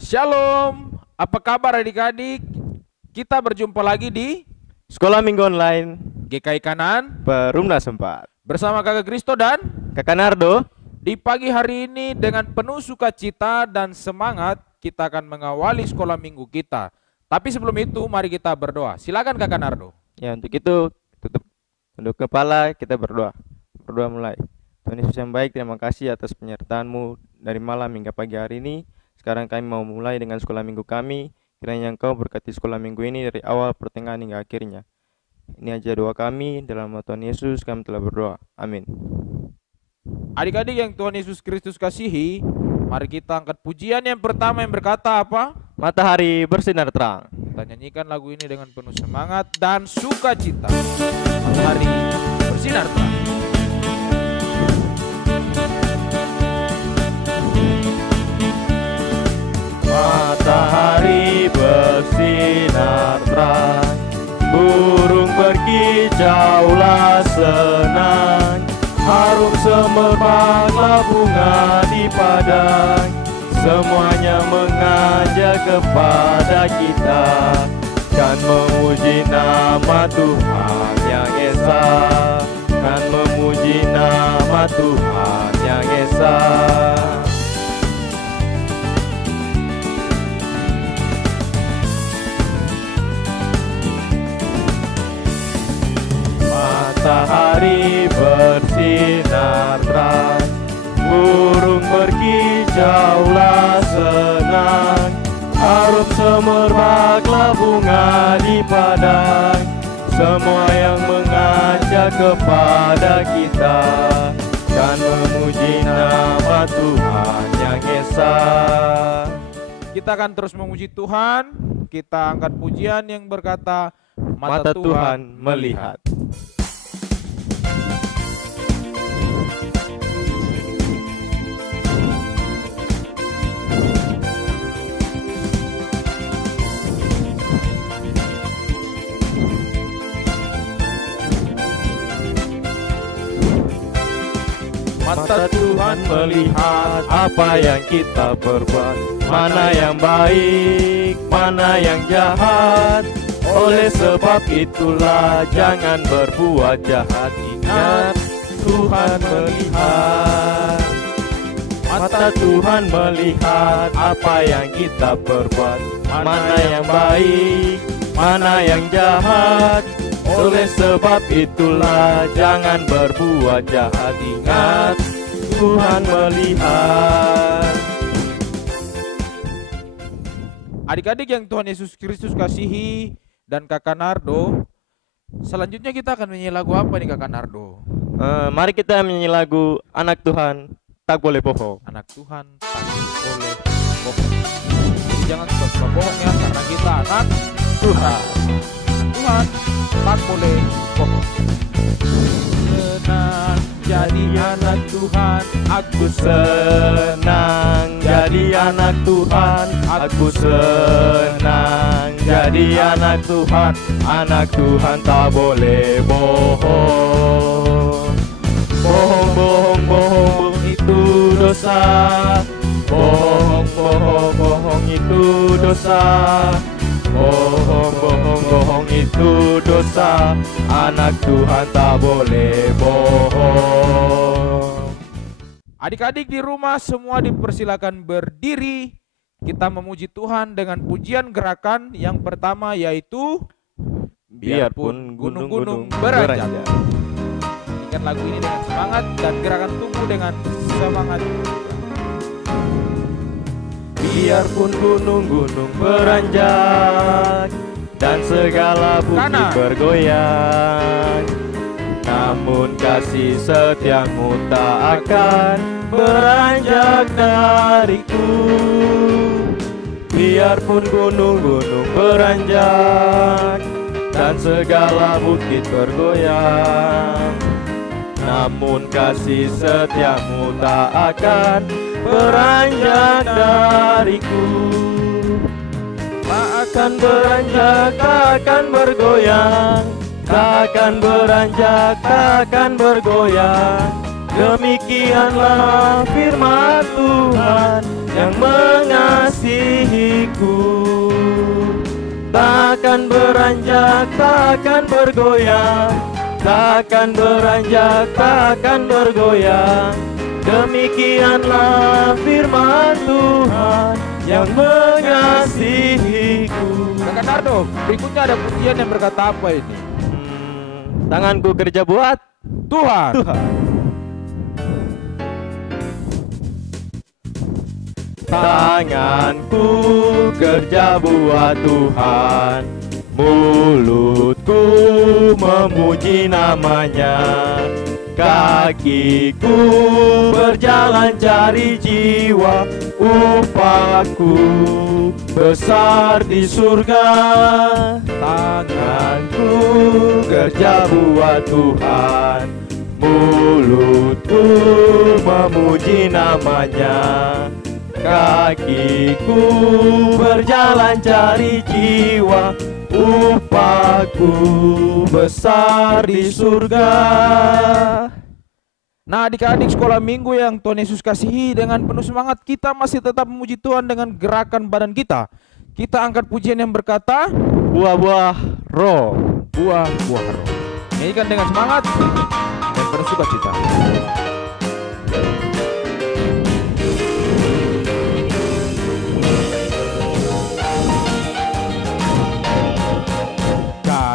Shalom, apa kabar adik-adik? Kita berjumpa lagi di Sekolah Minggu Online GKI Kanan Perumna Sempat. bersama Kakak Kristo dan Kakak Nardo, di pagi hari ini dengan penuh sukacita dan semangat kita akan mengawali sekolah minggu kita. Tapi sebelum itu mari kita berdoa. Silakan Kakak Nardo. ya untuk itu tutup tunduk kepala, kita berdoa. Berdoa mulai. Tuhan Yesus yang baik, terima kasih atas penyertaan-Mu dari malam hingga pagi hari ini. Sekarang kami mau mulai dengan sekolah minggu kami. Kiranya Engkau berkati sekolah minggu ini dari awal, pertengahan hingga akhirnya. Ini aja doa kami, dalam nama Tuhan Yesus kami telah berdoa. Amin. Adik-adik yang Tuhan Yesus Kristus kasihi, mari kita angkat pujian yang pertama yang berkata apa? Matahari bersinar terang. Kita nyanyikan lagu ini dengan penuh semangat dan sukacita. Matahari bersinar terang. Matahari bersinar terang, burung berkicaulah senang, harum semerbaklah bunga di padang. Semuanya mengajak kepada kita, kan memuji nama Tuhan yang esa, kan memuji nama Tuhan yang esa. Matahari bersinar terang, burung berkicaulah senang, harum semerbaklah bunga di padang. Semua yang mengajak kepada kita, kan memuji nama Tuhan yang esa. Kita akan terus memuji Tuhan. Kita angkat pujian yang berkata Mata Tuhan melihat. Mata Tuhan melihat apa yang kita perbuat, mana yang baik, mana yang jahat. Oleh sebab itulah jangan berbuat jahat. Ingat, Tuhan melihat. Mata Tuhan melihat apa yang kita perbuat, mana yang baik, mana yang jahat. Oleh sebab itulah jangan berbuat jahat. Ingat, Tuhan melihat. Adik-adik yang Tuhan Yesus Kristus kasihi dan Kakak Nardo, selanjutnya kita akan menyanyi lagu apa nih Kakak Nardo? Mari kita menyanyi lagu Anak Tuhan Tak Boleh Bohong. Anak Tuhan tak boleh bohong. Jadi jangan suka bohong ya, karena kita anak Tuhan. Tuhan tak boleh bohong. Senang jadi anak Tuhan, aku Senang jadi anak Tuhan, aku senang jadi anak Tuhan. Anak Tuhan tak boleh bohong. Bohong, bohong, bohong itu dosa. Bohong, bohong, bohong itu dosa. Bohong, bohong, bohong itu dosa. Anak Tuhan tak boleh bohong. Adik-adik di rumah semua dipersilakan berdiri. Kita memuji Tuhan dengan pujian gerakan yang pertama, yaitu Biarpun gunung-gunung beranjak. beranjak. Nyanyikan lagu ini dengan semangat dan gerakan tunggu dengan semangat. Biarpun gunung-gunung beranjak dan segala bukit Kanan. bergoyang, namun kasih setiamu tak akan beranjak dariku. Biarpun gunung-gunung beranjak dan segala bukit bergoyang, namun kasih setiamu tak akan beranjak dariku. Tak akan beranjak, tak akan bergoyang, tak akan beranjak, tak akan bergoyang. Demikianlah firman Tuhan yang mengasihi aku. Takkan beranjak, takkan bergoyang, takkan beranjak, takkan bergoyang. Demikianlah firman Tuhan yang mengasihiku. Kakak Nardo, berikutnya ada pujian yang berkata apa ini? Tanganku kerja buat Tuhan. Tanganku kerja buat Tuhan, mulutku memuji namanya, kakiku berjalan cari jiwa, upahku besar di surga. Tanganku kerja buat Tuhan, mulutku memuji namanya, kakiku berjalan cari jiwa, upahku besar di surga. Nah, adik-adik sekolah minggu yang Tuhan Yesus kasihi, dengan penuh semangat kita masih tetap memuji Tuhan dengan gerakan badan kita. Kita angkat pujian yang berkata, buah-buah roh, buah-buah roh. Nyanyikan dengan semangat dan penuh sukacita.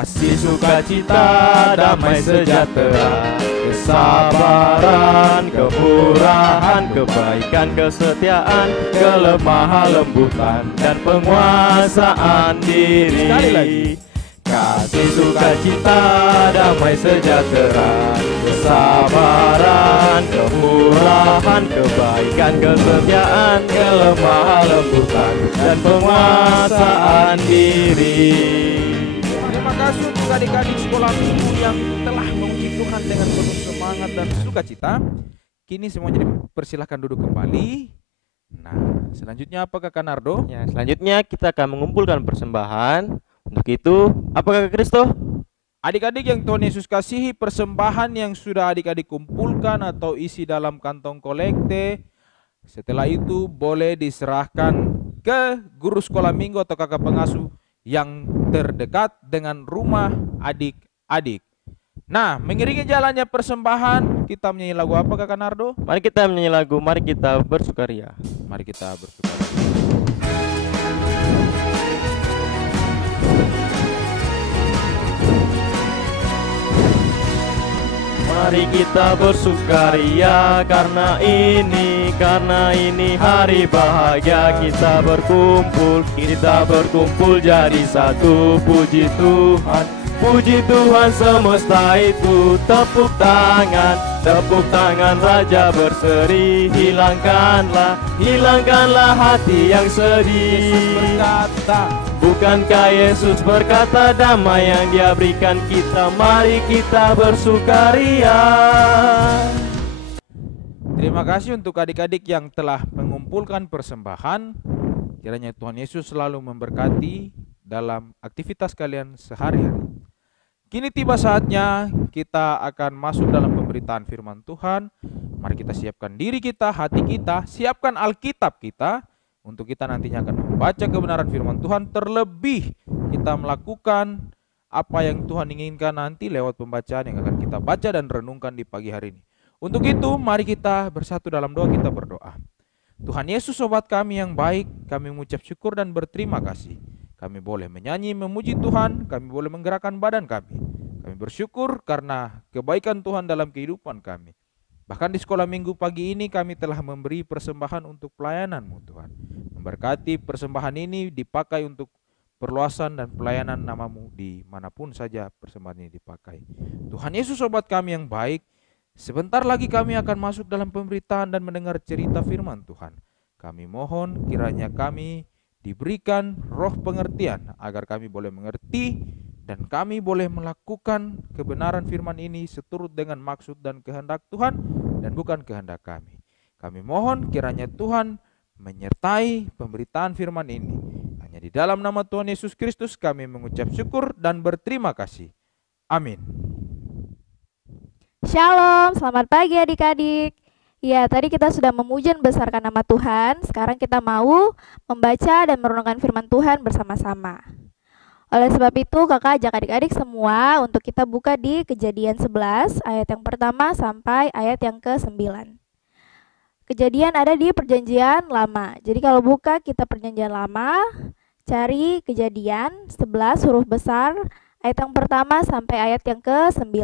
kasih, sukacita, damai sejahtera, kesabaran, kemurahan, kebaikan, kesetiaan, kelemah lembutan, dan penguasaan diri. Sekali lagi. Kasih, sukacita, damai sejahtera, kesabaran, kemurahan, kebaikan, kesetiaan, kelemah lembutan, dan penguasaan diri. Terima kasih untuk adik-adik sekolah minggu yang telah memuji Tuhan dengan penuh semangat dan sukacita. Kini semuanya dipersilahkan duduk kembali. Nah, selanjutnya apa Kakak Nardo? Ya, selanjutnya kita akan mengumpulkan persembahan. Untuk itu, apakah Kristo? Adik-adik yang Tuhan Yesus kasihi, persembahan yang sudah adik-adik kumpulkan atau isi dalam kantong kolekte, setelah itu boleh diserahkan ke guru sekolah minggu atau kakak pengasuh yang terdekat dengan rumah adik-adik. Nah, mengiringi jalannya persembahan, kita menyanyi lagu apa Kakak Nardo? Mari kita menyanyi lagu, mari kita bersukaria. Mari kita bersukaria. Mari kita bersukaria karena ini hari bahagia. Kita berkumpul jadi satu. Puji Tuhan semesta itu. Tepuk tangan Raja berseri. Hilangkanlah hati yang sedih. Yesus berkata, bukankah Yesus berkata damai yang Dia berikan kita, mari kita bersukaria. terima kasih untuk adik-adik yang telah mengumpulkan persembahan. Kiranya Tuhan Yesus selalu memberkati dalam aktivitas kalian sehari-hari. Kini tiba saatnya kita akan masuk dalam pemberitaan firman Tuhan. Mari kita siapkan diri kita, hati kita, siapkan Alkitab kita, untuk kita nantinya akan membaca kebenaran firman Tuhan. Terlebih kita melakukan apa yang Tuhan inginkan nanti lewat pembacaan yang akan kita baca dan renungkan di pagi hari ini. Untuk itu mari kita bersatu dalam doa, kita berdoa. Tuhan Yesus, sobat kami yang baik, kami mengucap syukur dan berterima kasih. Kami boleh menyanyi, memuji Tuhan, kami boleh menggerakkan badan kami. Kami bersyukur karena kebaikan Tuhan dalam kehidupan kami. Bahkan di sekolah minggu pagi ini kami telah memberi persembahan untuk pelayanan-Mu Tuhan. Memberkati persembahan ini dipakai untuk perluasan dan pelayanan nama-Mu dimanapun saja persembahan ini dipakai. Tuhan Yesus, sobat kami yang baik, sebentar lagi kami akan masuk dalam pemberitaan dan mendengar cerita firman Tuhan. Kami mohon kiranya kami diberikan roh pengertian agar kami boleh mengerti dan kami boleh melakukan kebenaran firman ini seturut dengan maksud dan kehendak Tuhan dan bukan kehendak kami. Kami mohon kiranya Tuhan menyertai pemberitaan firman ini. Hanya di dalam nama Tuhan Yesus Kristus kami mengucap syukur dan berterima kasih. Amin. Shalom, selamat pagi adik-adik. Ya, tadi kita sudah memuji dan membesarkan nama Tuhan. Sekarang kita mau membaca dan merenungkan firman Tuhan bersama-sama. Oleh sebab itu, kakak ajak adik-adik semua untuk kita buka di Kejadian 11, ayat yang pertama sampai ayat yang ke-9. Kejadian ada di Perjanjian Lama. Jadi kalau buka kita Perjanjian Lama, cari Kejadian 11 huruf besar, ayat yang pertama sampai ayat yang ke-9.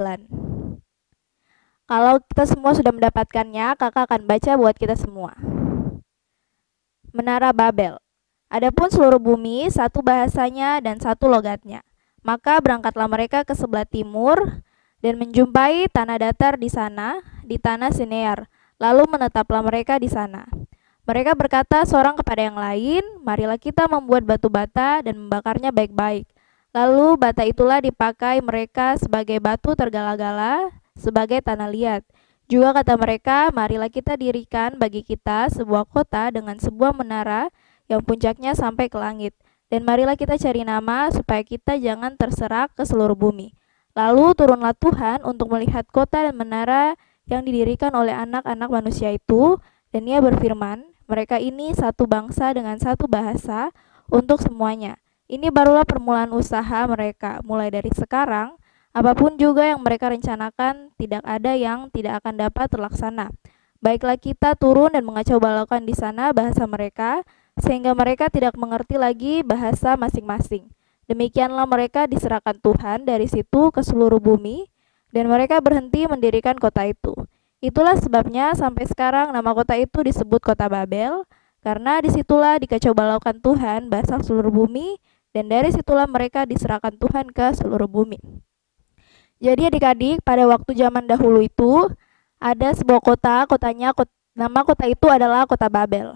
Kalau kita semua sudah mendapatkannya, kakak akan baca buat kita semua. Menara Babel. Adapun seluruh bumi, satu bahasanya dan satu logatnya. Maka berangkatlah mereka ke sebelah timur dan menjumpai tanah datar di sana, di tanah Sinear. Lalu menetaplah mereka di sana. Mereka berkata seorang kepada yang lain, marilah kita membuat batu bata dan membakarnya baik-baik. Lalu bata itulah dipakai mereka sebagai batu tergala-gala, sebagai tanah liat. Juga kata mereka, marilah kita dirikan bagi kita sebuah kota dengan sebuah menara yang puncaknya sampai ke langit. Dan marilah kita cari nama supaya kita jangan terserak ke seluruh bumi. Lalu turunlah Tuhan untuk melihat kota dan menara yang didirikan oleh anak-anak manusia itu. Dan ia berfirman, mereka ini satu bangsa dengan satu bahasa untuk semuanya. Ini barulah permulaan usaha mereka. Mulai dari sekarang, apapun juga yang mereka rencanakan, tidak ada yang tidak akan dapat terlaksana. Baiklah kita turun dan mengacau balaukan di sana bahasa mereka, sehingga mereka tidak mengerti lagi bahasa masing-masing. Demikianlah mereka diserahkan Tuhan dari situ ke seluruh bumi, dan mereka berhenti mendirikan kota itu. Itulah sebabnya sampai sekarang nama kota itu disebut kota Babel, karena disitulah dikacau balaukan Tuhan bahasa seluruh bumi, dan dari situlah mereka diserahkan Tuhan ke seluruh bumi. Jadi adik-adik, pada waktu zaman dahulu itu ada sebuah kota, nama kota itu adalah kota Babel.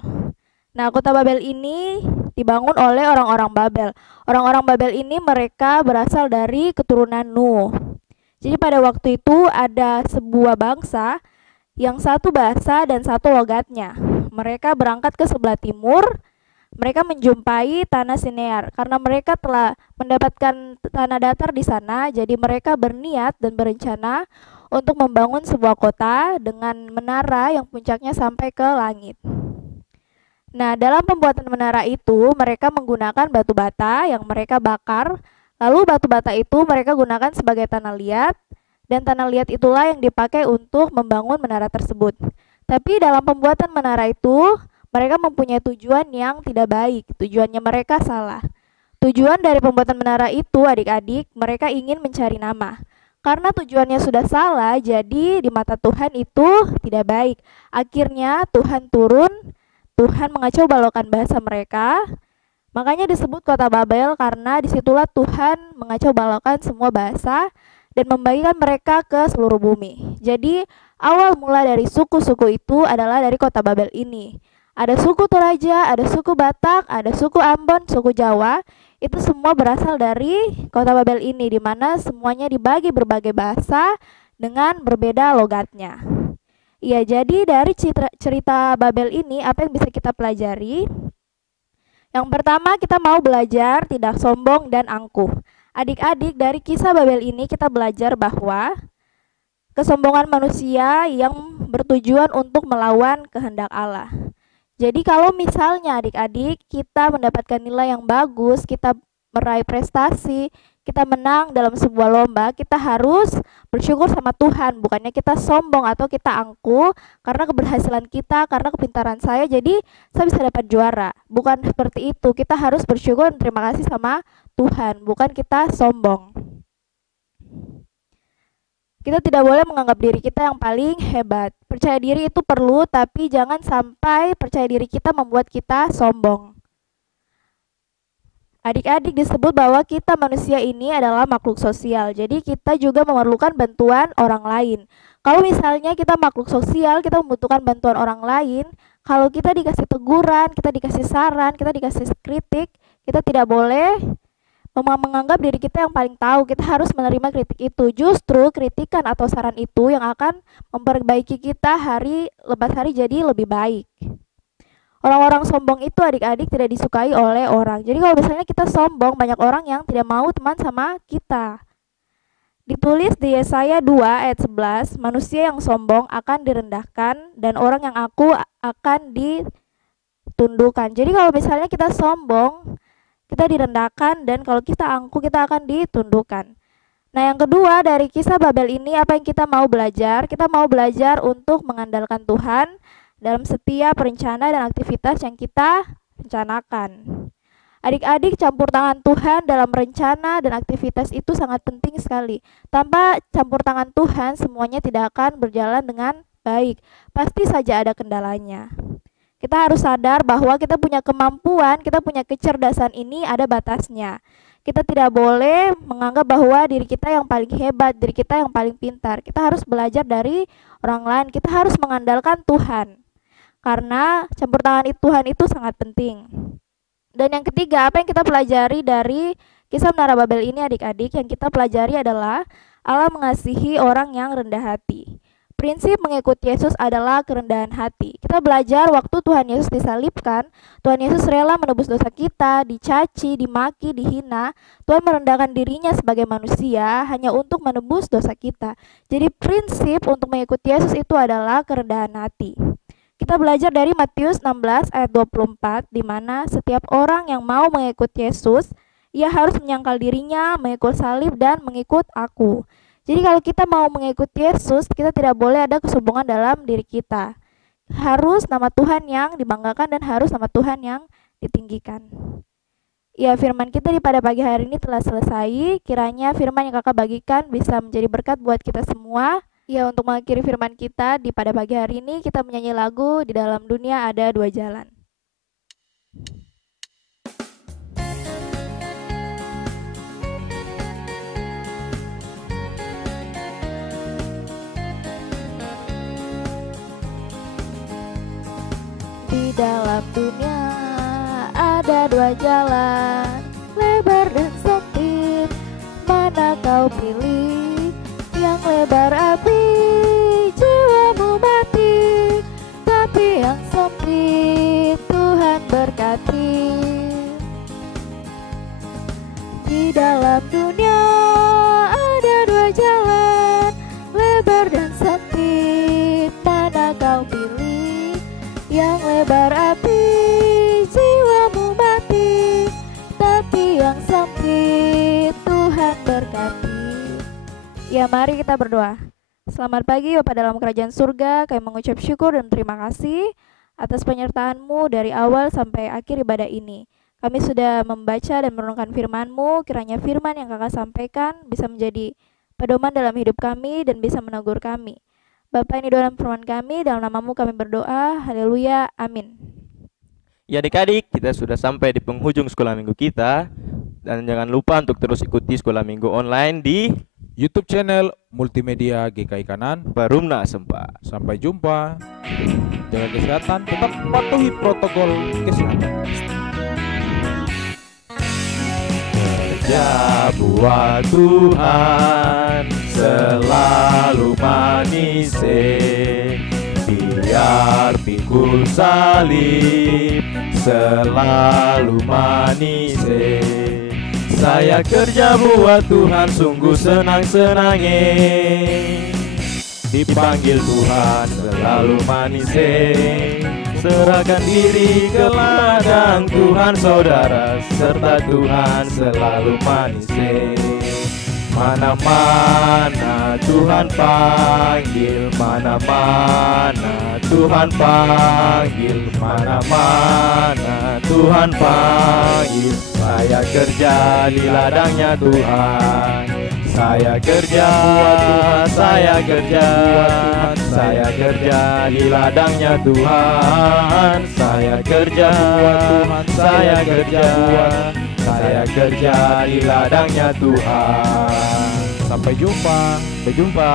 Nah, kota Babel ini dibangun oleh orang-orang Babel. Orang-orang Babel ini mereka berasal dari keturunan Nuh. Jadi pada waktu itu ada sebuah bangsa yang satu bahasa dan satu logatnya. Mereka berangkat ke sebelah timur. Mereka menjumpai tanah Sinear karena mereka telah mendapatkan tanah datar di sana. Jadi mereka berniat dan berencana untuk membangun sebuah kota dengan menara yang puncaknya sampai ke langit. Nah, dalam pembuatan menara itu mereka menggunakan batu bata yang mereka bakar. Lalu batu bata itu mereka gunakan sebagai tanah liat, dan tanah liat itulah yang dipakai untuk membangun menara tersebut. Tapi dalam pembuatan menara itu mereka mempunyai tujuan yang tidak baik. Tujuannya mereka salah. Tujuan dari pembuatan menara itu, adik-adik, mereka ingin mencari nama. Karena tujuannya sudah salah, jadi di mata Tuhan itu tidak baik. Akhirnya Tuhan turun, Tuhan mengacau balaukan bahasa mereka. Makanya disebut kota Babel karena disitulah Tuhan mengacau balaukan semua bahasa dan membagikan mereka ke seluruh bumi. Jadi awal mula dari suku-suku itu adalah dari kota Babel ini. Ada suku Toraja, ada suku Batak, ada suku Ambon, suku Jawa. Itu semua berasal dari kota Babel ini, di mana semuanya dibagi berbagai bahasa dengan berbeda logatnya. Ya, jadi dari cerita Babel ini apa yang bisa kita pelajari? Yang pertama, kita mau belajar tidak sombong dan angkuh. Adik-adik, dari kisah Babel ini kita belajar bahwa kesombongan manusia yang bertujuan untuk melawan kehendak Allah. Jadi kalau misalnya adik-adik kita mendapatkan nilai yang bagus, kita meraih prestasi, kita menang dalam sebuah lomba, kita harus bersyukur sama Tuhan. Bukannya kita sombong atau kita angkuh karena keberhasilan kita, karena kepintaran saya, jadi saya bisa dapat juara. Bukan seperti itu, kita harus bersyukur dan terima kasih sama Tuhan, bukan kita sombong. Kita tidak boleh menganggap diri kita yang paling hebat. Percaya diri itu perlu, tapi jangan sampai percaya diri kita membuat kita sombong. Adik-adik, disebut bahwa kita manusia ini adalah makhluk sosial. Jadi kita juga memerlukan bantuan orang lain. Kalau misalnya kita makhluk sosial, kita membutuhkan bantuan orang lain. Kalau kita dikasih teguran, kita dikasih saran, kita dikasih kritik, kita tidak boleh menganggap diri kita yang paling tahu. Kita harus menerima kritik itu. Justru kritikan atau saran itu yang akan memperbaiki kita lepas hari jadi lebih baik. Orang-orang sombong itu adik-adik tidak disukai oleh orang. Jadi kalau misalnya kita sombong, banyak orang yang tidak mau teman sama kita. Ditulis di Yesaya 2 ayat 11, manusia yang sombong akan direndahkan dan orang yang aku akan ditundukkan. Jadi kalau misalnya kita sombong, kita direndahkan, dan kalau kita angkuh, kita akan ditundukkan. Nah, yang kedua dari kisah Babel ini, apa yang kita mau belajar? Kita mau belajar untuk mengandalkan Tuhan dalam setiap rencana dan aktivitas yang kita rencanakan. Adik-adik, campur tangan Tuhan dalam rencana dan aktivitas itu sangat penting sekali. Tanpa campur tangan Tuhan, semuanya tidak akan berjalan dengan baik. Pasti saja ada kendalanya. Kita harus sadar bahwa kita punya kemampuan, kita punya kecerdasan ini ada batasnya. Kita tidak boleh menganggap bahwa diri kita yang paling hebat, diri kita yang paling pintar. Kita harus belajar dari orang lain, kita harus mengandalkan Tuhan. Karena campur tangan Tuhan itu sangat penting. Dan yang ketiga, apa yang kita pelajari dari kisah Menara Babel ini adik-adik? Yang kita pelajari adalah Allah mengasihi orang yang rendah hati. Prinsip mengikuti Yesus adalah kerendahan hati. Kita belajar waktu Tuhan Yesus disalibkan, Tuhan Yesus rela menebus dosa kita, dicaci, dimaki, dihina. Tuhan merendahkan dirinya sebagai manusia hanya untuk menebus dosa kita. Jadi prinsip untuk mengikuti Yesus itu adalah kerendahan hati. Kita belajar dari Matius 16 ayat 24, di mana setiap orang yang mau mengikut Yesus, ia harus menyangkal dirinya, mengikul salib, dan mengikut aku. Jadi kalau kita mau mengikuti Yesus, kita tidak boleh ada kesombongan dalam diri kita. Harus nama Tuhan yang dibanggakan dan harus nama Tuhan yang ditinggikan. Ya, firman kita di pada pagi hari ini telah selesai. Kiranya firman yang kakak bagikan bisa menjadi berkat buat kita semua. Ya, untuk mengakhiri firman kita di pada pagi hari ini, kita menyanyi lagu Di Dalam Dunia Ada Dua Jalan. Di dalam dunia ada dua jalan, lebar dan sempit, mana kau pilih? Yang lebar api, jiwamu mati, tapi yang sempit Tuhan berkati. Di dalam dunia ada dua jalan, lebar dan sempit, mana kau pilih? Yang lebar api, jiwamu mati, tapi yang sempit Tuhan berkati. Ya, mari kita berdoa. Selamat pagi Bapa dalam kerajaan surga, kami mengucap syukur dan terima kasih atas penyertaan-Mu dari awal sampai akhir ibadah ini. Kami sudah membaca dan merenungkan firman-Mu, kiranya firman yang Kakak sampaikan bisa menjadi pedoman dalam hidup kami dan bisa menegur kami. Bapa, ini doa dan firman kami, dalam nama-Mu kami berdoa, haleluya, amin. Ya adik-adik, kita sudah sampai di penghujung sekolah minggu kita. Dan jangan lupa untuk terus ikuti sekolah minggu online di YouTube channel Multimedia GKI Kanan. Barumna Sempa. Sampai jumpa. Jaga kesehatan, tetap patuhi protokol kesehatan. Kerja buat Tuhan selalu manis, biar pikul salib selalu manis. Saya kerja buat Tuhan sungguh senang-senangnya, dipanggil Tuhan selalu manis. Serahkan diri ke ladang Tuhan saudara, serta Tuhan selalu manis. Mana-mana Tuhan panggil, mana-mana Tuhan panggil, mana-mana Tuhan panggil. Saya kerja di ladangnya Tuhan, saya kerja, saya kerja, saya kerja di ladangnya Tuhan, saya kerja, saya kerja, saya kerja di ladangnya Tuhan. Sampai jumpa. Sampai jumpa.